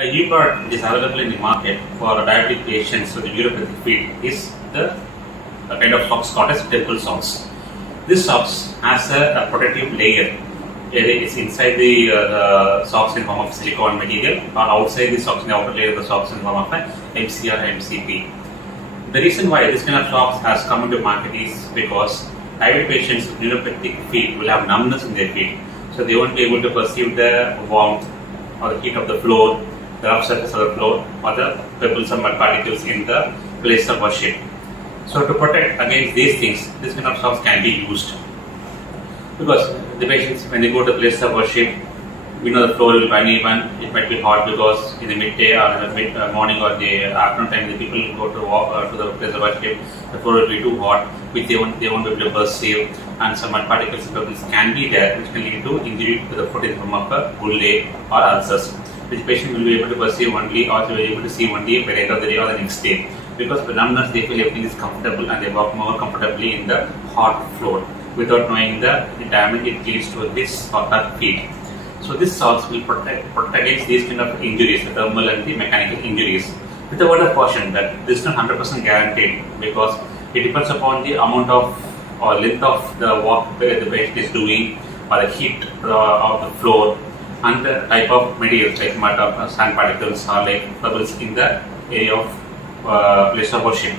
A new product which is available in the market for diabetic patients with the neuropathic feet is the kind of socks called as temple socks. This socks has a protective layer. It's inside the socks in form of silicone material, or outside the socks in the outer layer of the socks in form of a MC or MCP. The reason why this kind of socks has come into market is because diabetic patients with neuropathic feet will have numbness in their feet, so they won't be able to perceive the warmth or the heat of the floor, the rough surface of the floor, or the pebbles or mud particles in the place of worship. So to protect against these things, this kind of socks can be used. Because the patients, when they go to the place of worship, we know the floor will be uneven, it might be hot because in the midday or in the mid morning or the afternoon time, the people go to walk to the place of worship, the floor will be too hot, which they won't be able to perceive, and some mud particles and pebbles can be there, which can lead to injury to the foot in the form of a bullae or ulcers, which patient will be able to perceive only, or will be able to see only by the end of the day or the next day. Because of the numbness, they feel everything is comfortable and they walk more comfortably in the hot floor without knowing the damage it leads to his or her feet. So this socks will protect against these kind of injuries, the thermal and the mechanical injuries. With a word of caution that this is not 100% guaranteed, because it depends upon the amount of or length of the walk the patient is doing, or the heat of the floor, and the type of materials like mud or sand particles or like pebbles in the area of place of worship.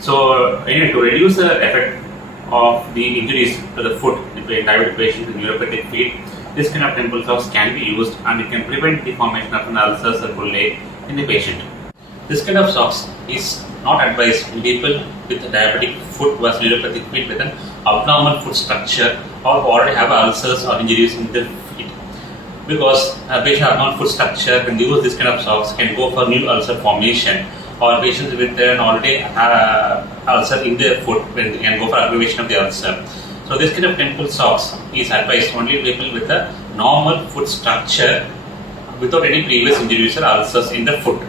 So anyway, to reduce the effect of the injuries to the foot in diabetic patients with neuropathic feet, this kind of temple socks can be used, and it can prevent the formation of an ulcers or bullae in the patient. This kind of socks is not advised in people with diabetic foot versus neuropathic feet with an abnormal foot structure or who already have ulcers or injuries in their feet. Because a patient with abnormal foot structure, when they use this kind of socks, can go for new ulcer formation, or patients with an already ulcer in their foot, when they can go for aggravation of the ulcer. So this kind of temple socks is advised only people with a normal foot structure without any previous injuries or ulcers in the foot.